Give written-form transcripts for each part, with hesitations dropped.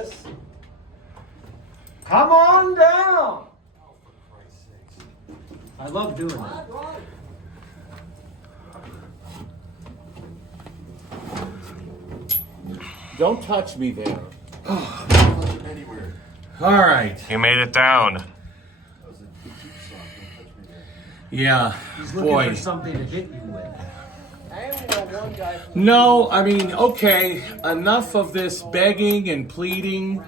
this. Come on down. I love doing that. Don't touch me there. All right. You made it down. Yeah, He's looking boy. for something to hit you with. I only know one guy from No, I mean, okay, enough of this begging and pleading.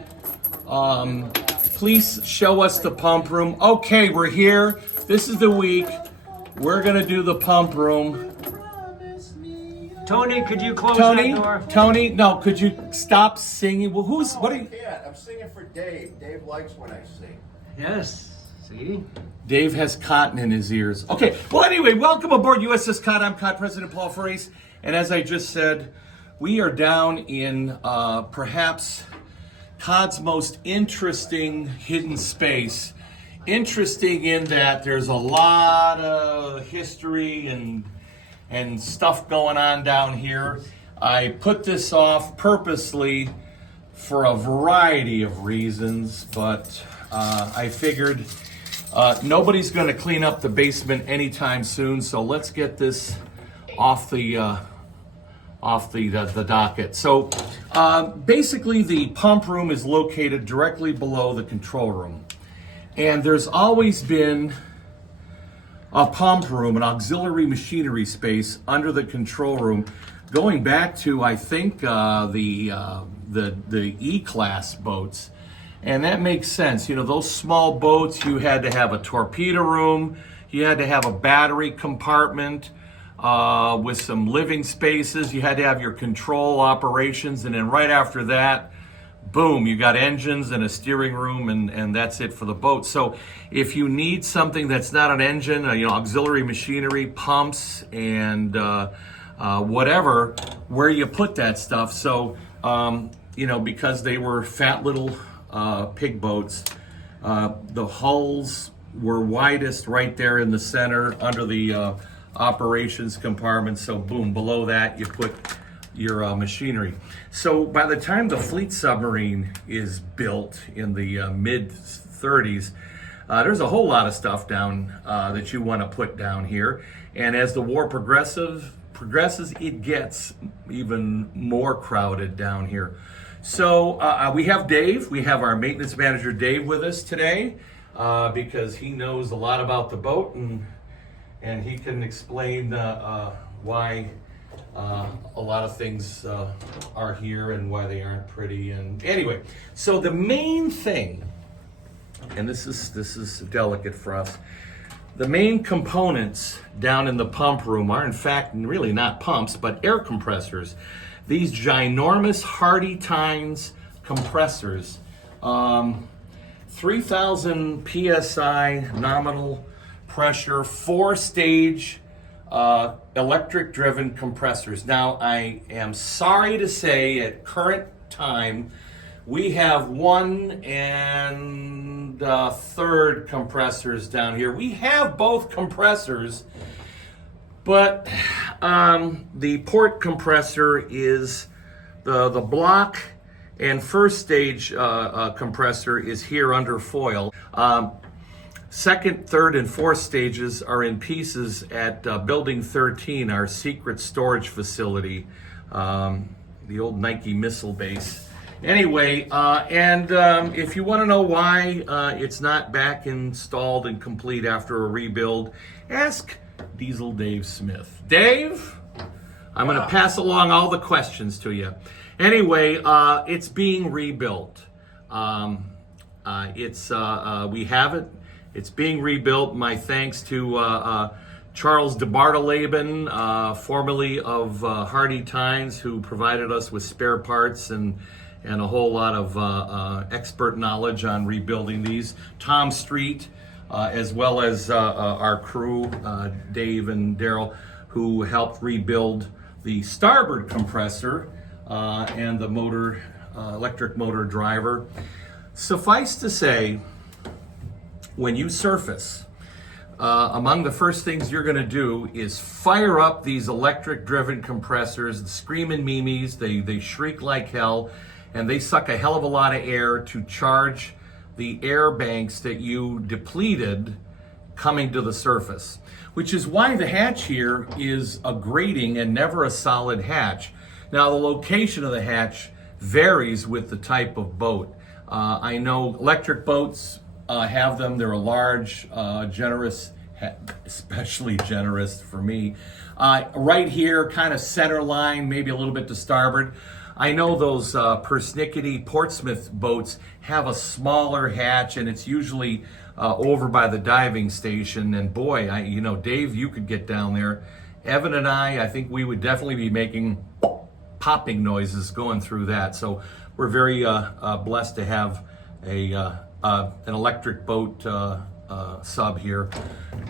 Please show us the pump room. Okay, we're here. This is the week. We're gonna do the pump room. Tony, could you close Tony, that door? Tony, no, could you stop singing? Well, what are you? I can't. I'm singing for Dave. Dave likes when I sing. Yes. See? Dave has cotton in his ears. Okay, well, anyway, welcome aboard USS Cod. I'm Cod President Paul Ferris. And as I just said, we are down in perhaps Cod's most interesting hidden space. Interesting in that there's a lot of history and stuff going on down here. I put this off purposely for a variety of reasons, but I figured nobody's going to clean up the basement anytime soon, so let's get this off the docket. So basically, the pump room is located directly below the control room, and there's always been a pump room, an auxiliary machinery space under the control room, going back to I think the E-class boats. And that makes sense. You know, those small boats, you had to have a torpedo room, you had to have a battery compartment with some living spaces, you had to have your control operations, and then right after that, boom, you got engines and a steering room, and that's it for the boat. So if you need something that's not an engine, auxiliary machinery, pumps, and whatever, where you put that stuff. So, because they were fat little pig boats, the hulls were widest right there in the center under the operations compartment. So boom, below that you put your machinery. So by the time the fleet submarine is built in the mid 30s, there's a whole lot of stuff down that you want to put down here. And as the war progresses, it gets even more crowded down here. So we have Dave. We have our maintenance manager, Dave, with us today because he knows a lot about the boat and he can explain why a lot of things are here and why they aren't pretty. And anyway, so the main thing, and this is delicate for us, the main components down in the pump room are in fact really not pumps, but air compressors. These ginormous Hardy Tines compressors, 3,000 PSI nominal pressure, 4-stage electric-driven compressors. Now, I am sorry to say at current time, we have 1 1/3 compressors down here. We have both compressors, but the port compressor is the block, and first stage compressor is here under foil. Second, third, and fourth stages are in pieces at Building 13, our secret storage facility, the old Nike missile base. Anyway, if you want to know why it's not back installed and complete after a rebuild, ask Diesel Dave Smith. Dave, I'm going to pass along all the questions to you. Anyway, it's being rebuilt. We have it. It's being rebuilt. My thanks to Charles DeBartoleben, formerly of Hardy Tines, who provided us with spare parts and a whole lot of expert knowledge on rebuilding these. Tom Street, as well as our crew, Dave and Daryl, who helped rebuild the starboard compressor and the motor, electric motor driver. Suffice to say, when you surface, among the first things you're going to do is fire up these electric-driven compressors, the screaming memes. They shriek like hell, and they suck a hell of a lot of air to charge the air banks that you depleted coming to the surface, which is why the hatch here is a grating and never a solid hatch. Now, the location of the hatch varies with the type of boat. I know electric boats have them. They're a large, generous, especially generous for me. Right here, kind of center line, maybe a little bit to starboard. I know those persnickety Portsmouth boats have a smaller hatch, and it's usually over by the diving station. And boy, Dave, you could get down there. Evan and I think we would definitely be making popping noises going through that. So we're very blessed to have an electric boat sub here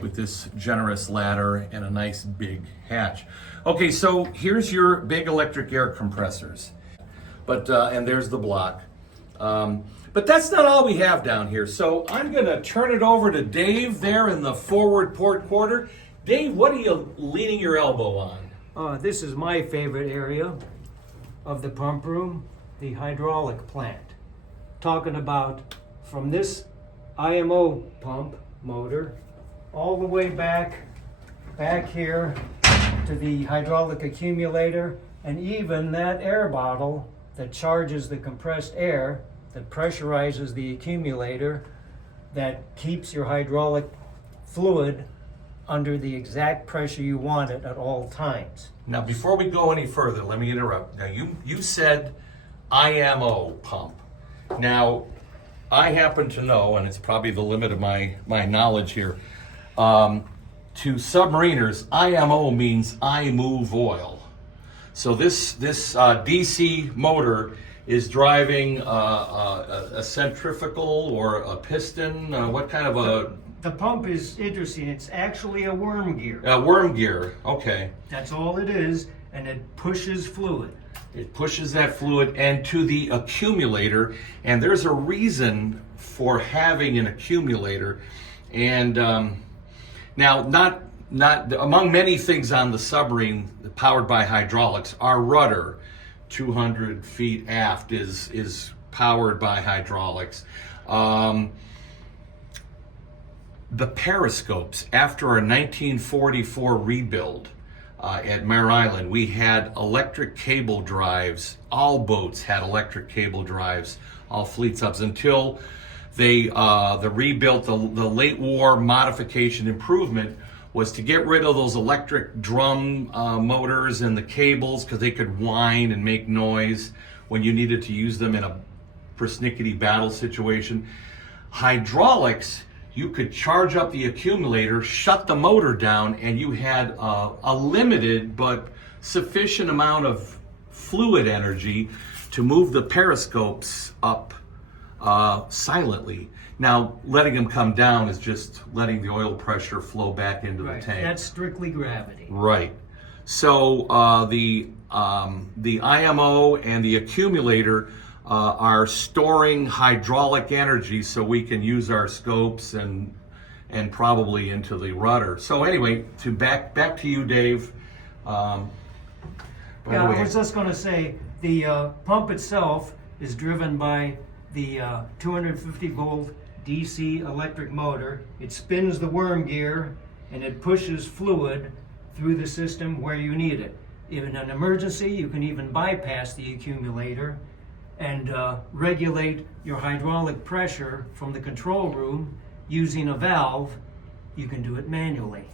with this generous ladder and a nice big hatch. Okay, so here's your big electric air compressors, and there's the block. But that's not all we have down here. So I'm gonna turn it over to Dave there in the forward port quarter. Dave, what are you leaning your elbow on? This is my favorite area of the pump room, the hydraulic plant. Talking about from this IMO pump motor all the way back here to the hydraulic accumulator, and even that air bottle that charges the compressed air, that pressurizes the accumulator, that keeps your hydraulic fluid under the exact pressure you want it at all times. Now, before we go any further, let me interrupt. Now, you said IMO pump. Now, I happen to know, and it's probably the limit of my knowledge here, to submariners, IMO means I move oil. So this DC motor is driving a centrifugal or a piston. What kind of a... The pump is interesting. It's actually a worm gear. A worm gear, okay. That's all it is, and it pushes fluid. It pushes that fluid and to the accumulator, and there's a reason for having an accumulator. And now, not among many things on the submarine powered by hydraulics, our rudder, 200 feet aft, is powered by hydraulics. The periscopes, after our 1944 rebuild at Mare Island, we had electric cable drives. All boats had electric cable drives, all fleet subs, until they the rebuilt, the late war modification improvement was to get rid of those electric drum motors and the cables, because they could whine and make noise when you needed to use them in a persnickety battle situation. Hydraulics, you could charge up the accumulator, shut the motor down, and you had a limited but sufficient amount of fluid energy to move the periscopes up silently. Now, letting them come down is just letting the oil pressure flow back into the tank. That's strictly gravity. Right. So the IMO and the accumulator are storing hydraulic energy so we can use our scopes and probably into the rudder. So anyway, back to you, Dave. I was just going to say, the pump itself is driven by the 250 volt DC electric motor. It spins the worm gear and it pushes fluid through the system where you need it. In an emergency, you can even bypass the accumulator and regulate your hydraulic pressure from the control room using a valve. You can do it manually.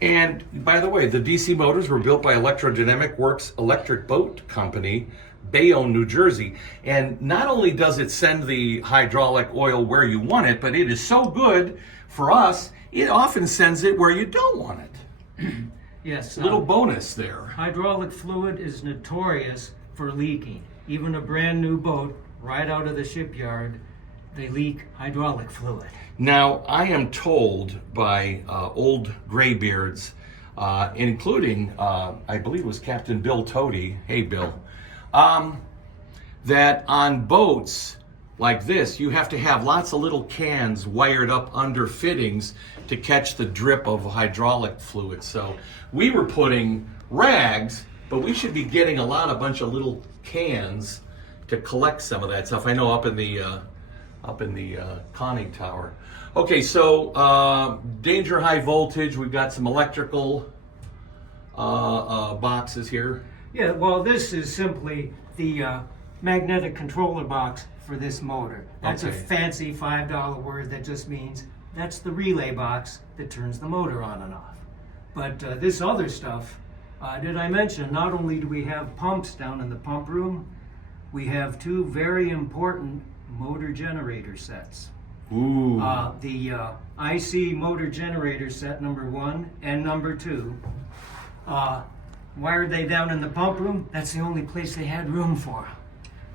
And by the way, the DC motors were built by Electrodynamic Works Electric Boat Company, Bayonne, New Jersey. And not only does it send the hydraulic oil where you want it, but it is so good for us, it often sends it where you don't want it. Yes. A little bonus there. Hydraulic fluid is notorious for leaking. Even a brand new boat, right out of the shipyard, they leak hydraulic fluid. Now, I am told by old graybeards, including, I believe it was Captain Bill Toady, hey Bill, that on boats like this, you have to have lots of little cans wired up under fittings to catch the drip of hydraulic fluid. So we were putting rags, but we should be getting a bunch of little cans collect some of that stuff. I know up in the conning tower. Okay, so danger high voltage. We've got some electrical boxes here. Yeah, well, this is simply the magnetic controller box for this motor. That's a Okay. fancy $5 word that just means that's the relay box that turns the motor on and off. But this other stuff, did I mention, not only do we have pumps down in the pump room, we have two very important motor generator sets. Ooh. The IC motor generator set number 1 and number 2. Why are they down in the pump room? That's the only place they had room for 'em.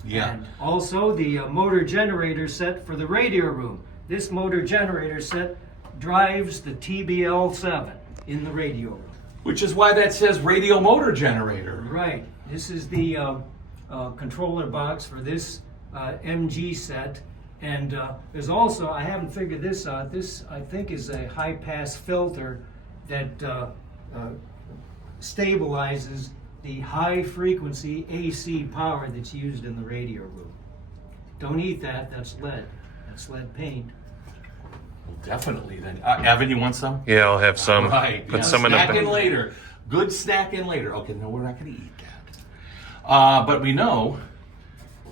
Yeah. And also the motor generator set for the radio room. This motor generator set drives the TBL7 in the radio room. Which is why that says radio motor generator. Right. This is the controller box for this MG set. And there's also, I haven't figured this out, this I think is a high pass filter that stabilizes the high frequency AC power that's used in the radio room. Don't eat that, that's lead. That's lead paint. Well, definitely then. Evan, you want some? Yeah, I'll have some. Right. Put Yeah, some in snack a in later. Good snack in later. Okay, no, we're not going to eat that. But we know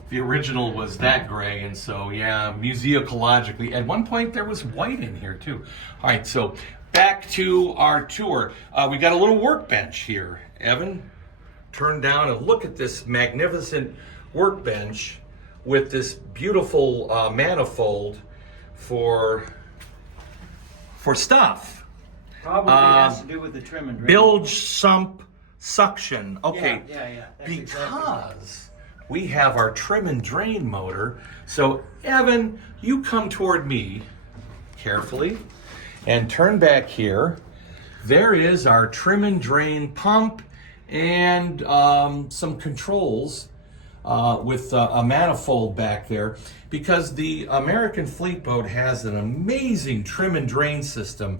the original was that gray, and so yeah, museologically. At one point, there was white in here too. All right, so back to our tour. We got a little workbench here. Evan, turn down and look at this magnificent workbench with this beautiful manifold for stuff. Probably has to do with the trim and drain. Bilge sump suction. Okay. Yeah. That's Because exactly we have our trim and drain motor. So Evan, you come toward me carefully and turn back here. There is our trim and drain pump and some controls with a manifold back there, because the American fleet boat has an amazing trim and drain system.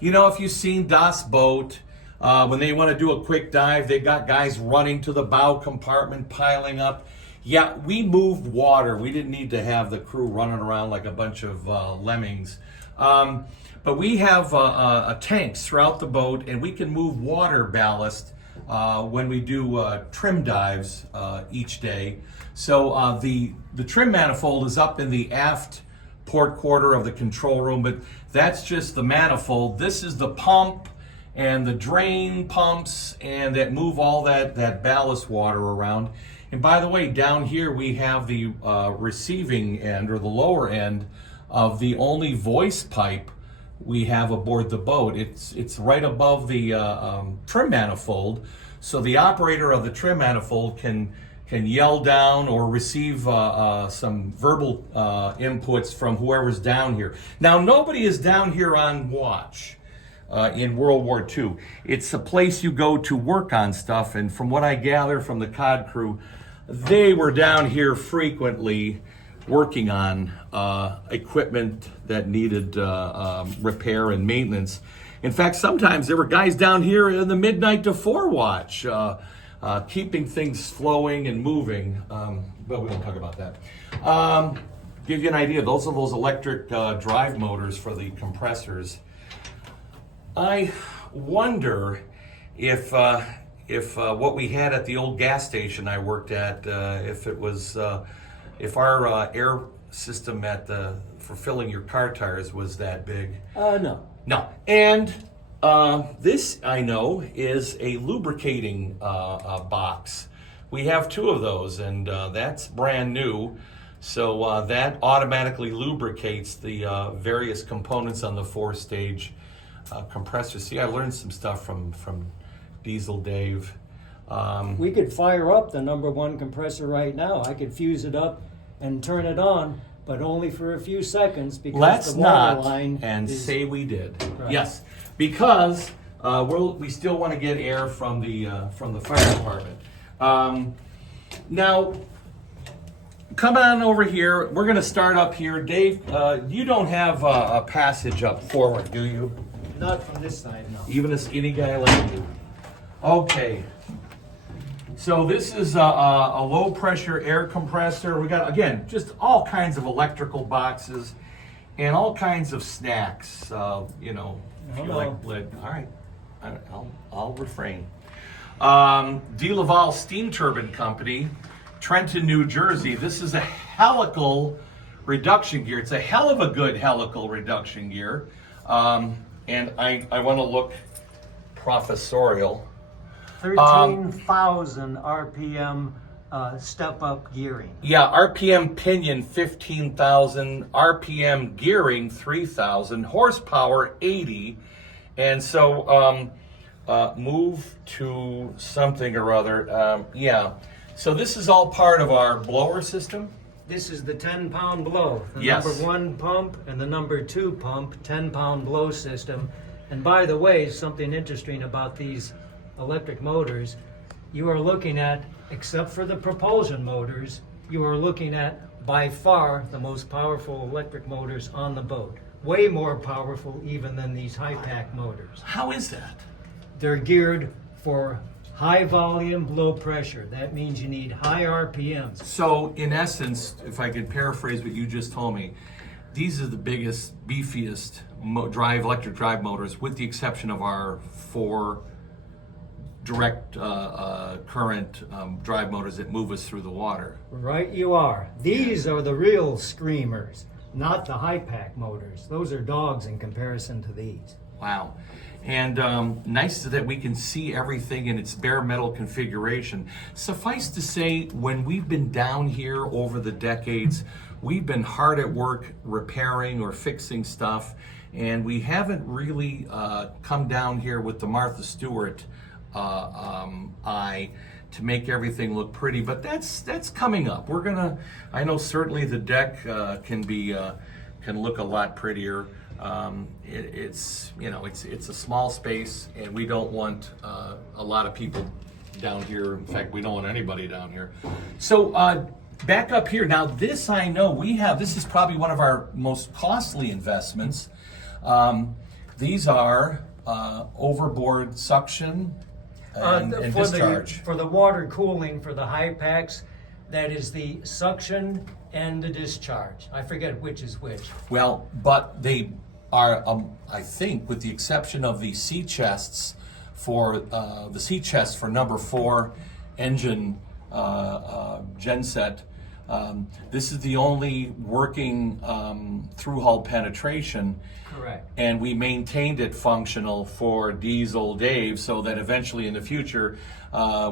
You know, if you've seen Das Boat, when they want to do a quick dive, they got guys running to the bow compartment, piling up. Yeah, we moved water. We didn't need to have the crew running around like a bunch of lemmings. But we have tanks throughout the boat, and we can move water ballast when we do trim dives each day. So the trim manifold is up in the aft port quarter of the control room, but that's just the manifold. This is the pump and the drain pumps, and that move all that ballast water around. And by the way, down here we have the receiving end, or the lower end, of the only voice pipe we have aboard the boat. It's right above the trim manifold, so the operator of the trim manifold can yell down or receive some verbal inputs from whoever's down here. Now, nobody is down here on watch in World War II. It's a place you go to work on stuff, and from what I gather from the Cod crew, they were down here frequently working on equipment that needed repair and maintenance. In fact, sometimes there were guys down here in the midnight to 4 watch, keeping things flowing and moving. But we won't talk about that. Give you an idea, those are those electric drive motors for the compressors. I wonder if what we had at the old gas station I worked at, if our air system for filling your car tires was that big. No. No. And this, I know, is a lubricating box. We have 2 of those, and that's brand new. So that automatically lubricates the various components on the 4-stage compressor. See, I learned some stuff from Diesel Dave. We could fire up the number 1 compressor right now. I could fuse it up and turn it on, but only for a few seconds, because Let's the water not line and is... say we did. Right. Yes, because we still want to get air from the fire department. Now, come on over here. We're going to start up here. Dave, you don't have a passage up forward, do you? Not from this side, no. Even a skinny guy like you. Okay. So this is a low pressure air compressor. We got, again, just all kinds of electrical boxes and all kinds of snacks. You know, if you like lead. All right, I'll refrain. De Laval Steam Turbine Company, Trenton, New Jersey. This is a helical reduction gear. It's a hell of a good helical reduction gear. And I want to look professorial. 13,000 RPM step-up gearing. Yeah, RPM pinion 15,000, RPM gearing 3,000, horsepower 80, and so move to something or other. Yeah, so this is all part of our blower system. This is the 10-pound blow. The Yes. number 1 pump and the number 2 pump, 10-pound blow system. And by the way, something interesting about these electric motors, you are looking at, except for the propulsion motors, you are looking at by far the most powerful electric motors on the boat. Way more powerful even than these high-pack motors. How is that? They're geared for high volume, low pressure. That means you need high RPMs. So in essence, if I could paraphrase what you just told me, these are the biggest, beefiest electric drive motors, with the exception of our 4 direct current drive motors that move us through the water. Right you are. These are the real screamers, not the high-pack motors. Those are dogs in comparison to these. Wow. And nice that we can see everything in its bare metal configuration. Suffice to say, when we've been down here over the decades, we've been hard at work repairing or fixing stuff, and we haven't really come down here with the Martha Stewart eye to make everything look pretty, but that's coming up. We're gonna, I know certainly the deck can look a lot prettier. It's you know, it's a small space, and we don't want a lot of people down here. In fact, we don't want anybody down here. So back up here now, this I know we have. This is probably one of our most costly investments. These are overboard suction and discharge. For the water cooling for the high packs, that is the suction and the discharge. I forget which is which. Well, but they are, I think, with the exception of the sea chests for number 4 engine genset. This is the only working through hull penetration. Correct. And we maintained it functional for Diesel Dave, so that eventually in the future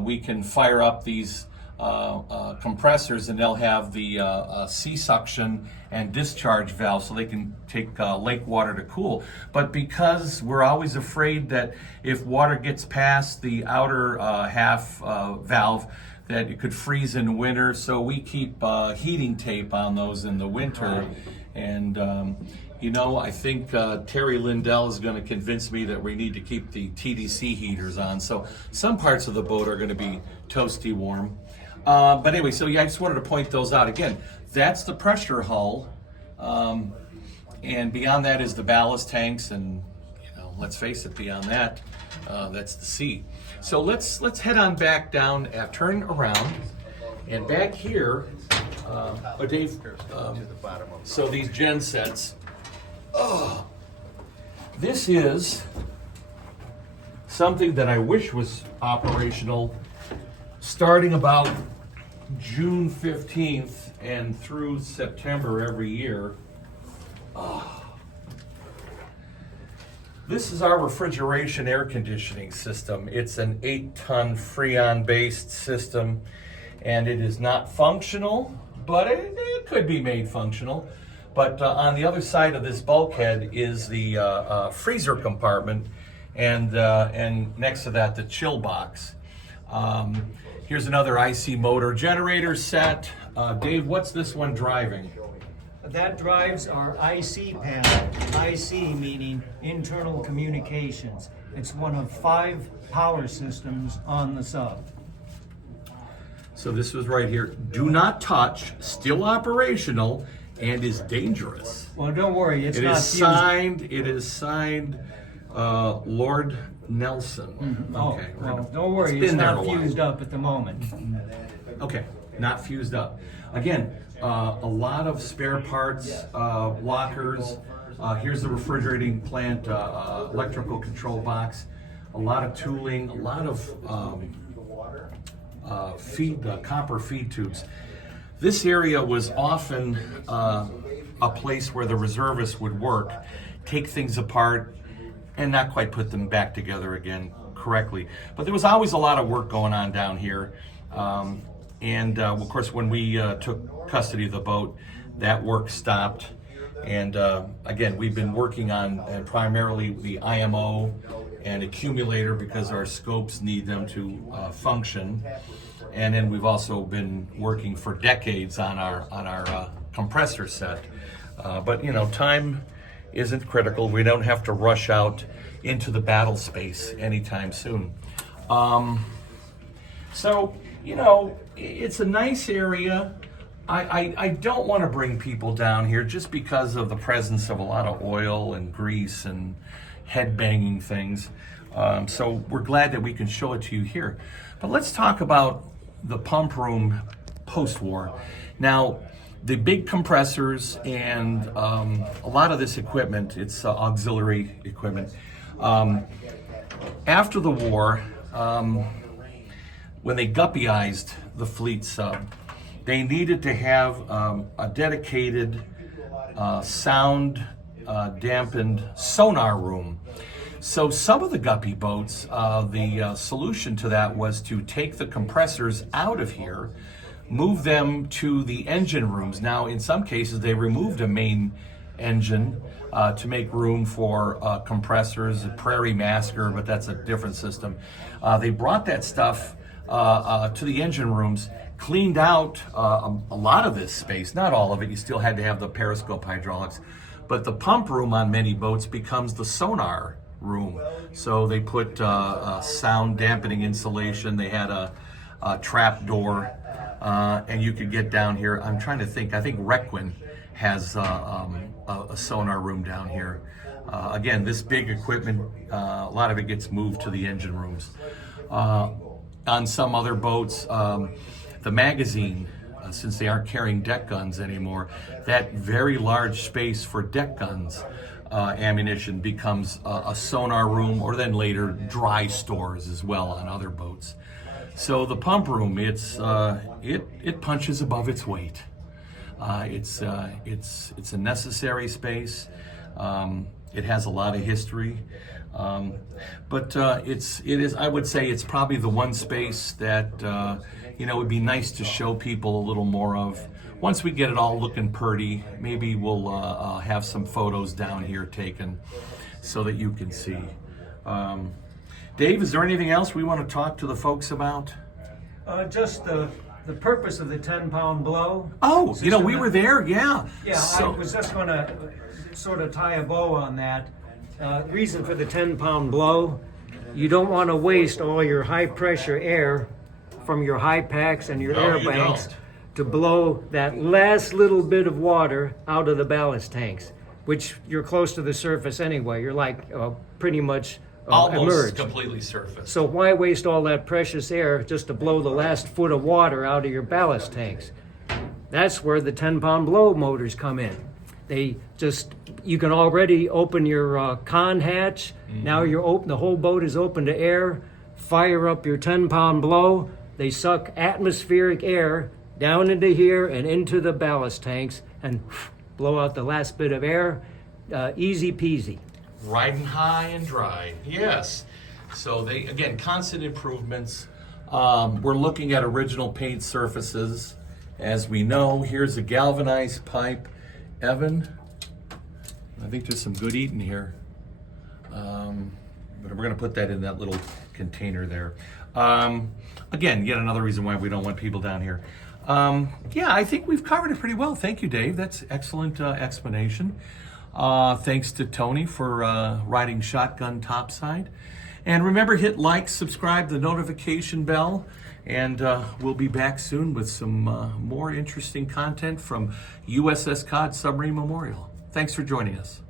we can fire up these compressors, and they'll have the sea suction and discharge valve, so they can take lake water to cool. But because we're always afraid that if water gets past the outer half valve, that it could freeze in winter, so we keep heating tape on those in the winter. Right. And you know, I think Terry Lindell is going to convince me that we need to keep the TDC heaters on. So some parts of the boat are going to be toasty warm. But anyway, so yeah, I just wanted to point those out. Again, that's the pressure hull. And beyond that is the ballast tanks. And, you know, let's face it, beyond that, that's the sea. So let's head on back down, turn around. And back here, Dave, so these gen sets. Oh, this is something that I wish was operational starting about June 15th and through September every year. Oh. This is our refrigeration air conditioning system. It's an 8-ton Freon-based system, and it is not functional, but it could be made functional. But on the other side of this bulkhead is the freezer compartment, and next to that, the chill box. Here's another IC motor generator set. Dave, what's this one driving? That drives our IC panel. IC meaning internal communications. It's one of 5 power systems on the sub. So this was right here. Do not touch, still operational, and is dangerous. Well, don't worry, it's It not is signed. It is signed, Lord Nelson. Oh, Okay. well, don't worry, It's it's been there not a while. fused up at the moment. Okay, not fused up. Again, a lot of spare parts, lockers. Here's the refrigerating plant, electrical control box. A lot of tooling, a lot of copper feed tubes. This area was often a place where the reservists would work, take things apart, and not quite put them back together again correctly. But there was always a lot of work going on down here. Of course, when we took custody of the boat, that work stopped. And again, we've been working on primarily the IMO and accumulator because our scopes need them to function. And then we've also been working for decades on our compressor set. But you know, time isn't critical. We don't have to rush out into the battle space anytime soon. So, you know, it's a nice area. I don't want to bring people down here just because of the presence of a lot of oil and grease and head banging things. So we're glad that we can show it to you here. But let's talk about the pump room post-war. Now, the big compressors and a lot of this equipment, it's auxiliary equipment. After the war, when they guppyized the fleet sub, they needed to have a dedicated sound dampened sonar room. So some of the guppy boats, the solution to that was to take the compressors out of here, move them to the engine rooms. Now, in some cases, they removed a main engine to make room for compressors, a prairie masker, but that's a different system. They brought that stuff to the engine rooms, cleaned out a lot of this space, not all of it. You still had to have the periscope hydraulics, but the pump room on many boats becomes the sonar room. So they put sound dampening insulation. They had a trap door, and you could get down here. I'm trying to think. I think Requin has a sonar room down here. Again, this big equipment, a lot of it gets moved to the engine rooms. On some other boats, the magazine, since they aren't carrying deck guns anymore, that very large space for deck guns ammunition becomes a sonar room, or then later dry stores as well on other boats. So the pump room, it punches above its weight. It's a necessary space. It has a lot of history, but it is. I would say it's probably the one space that would be nice to show people a little more of. Once we get it all looking pretty, maybe we'll have some photos down here taken so that you can see. Dave, is there anything else we want to talk to the folks about? Just the purpose of the 10-pound blow. Oh, we were there, yeah. Yeah, I was just going to sort of tie a bow on that. Reason for the 10-pound blow, you don't want to waste all your high-pressure air from your high packs and your air banks to blow that last little bit of water out of the ballast tanks, which you're close to the surface anyway. You're like pretty much almost emerged. Completely surface. So why waste all that precious air just to blow the last foot of water out of your ballast tanks? That's where the 10-pound blow motors come in. You can already open your con hatch. Mm-hmm. Now the whole boat is open to air. Fire up your 10-pound blow. They suck atmospheric air down into here and into the ballast tanks and blow out the last bit of air. Easy peasy. Riding high and dry, yes. So constant improvements. We're looking at original paint surfaces. As we know, here's a galvanized pipe. Evan, I think there's some good eating here. But we're gonna put that in that little container there. Again, yet another reason why we don't want people down here. I think we've covered it pretty well. Thank you, Dave. That's excellent explanation. Thanks to Tony for riding shotgun topside. And remember, hit like, subscribe, the notification bell, and we'll be back soon with some more interesting content from USS Cod Submarine Memorial. Thanks for joining us.